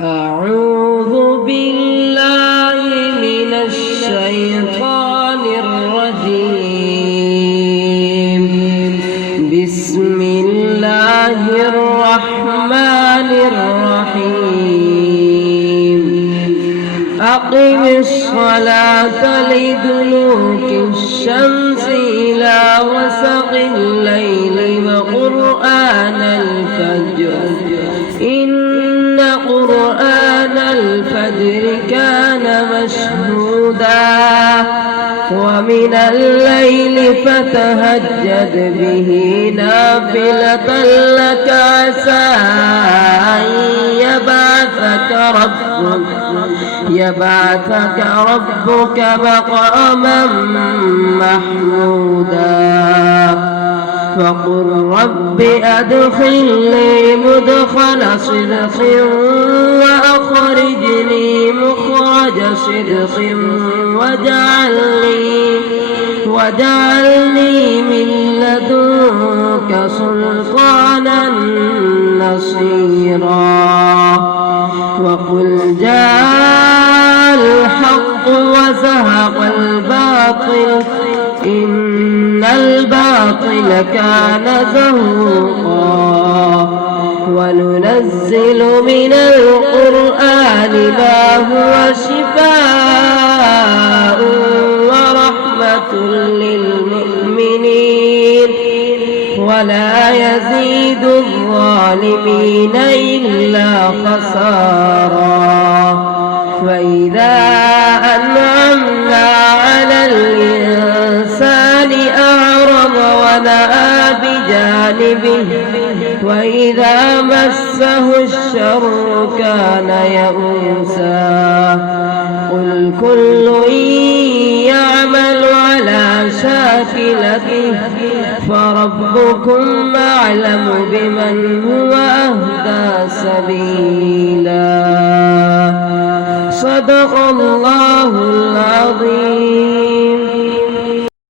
أعوذ بالله من الشيطان الرجيم. بسم الله الرحمن الرحيم. أقم الصلاة لدلوك الشمس إلى غسق الليل وقرآن الفجر إن قرآن الفجر كان مشهودا ومن الليل فتهجد به نافلة لك عسى أن يبعثك ربك مقاما محمودا فقل رب أدخلني مدخل صدق وأخرجني مخرج صدق واجعلني من لدنك سلطانا نصيرا وقل جاء الحق وزهق الباطل إن الباطل كان زهوقا وننزل من القرآن ما هو شفاء ورحمة للمؤمنين ولا يزيد الظالمين إلا خسارا فإذا أنعمنا على الإنسان أعرض ونأى بجانبه وإذا مسه الشر كان يئوسا قل كل يعمل على شاكلته فربكم أعلم بمن هو أهدى سبيلا صدق الله العظيم.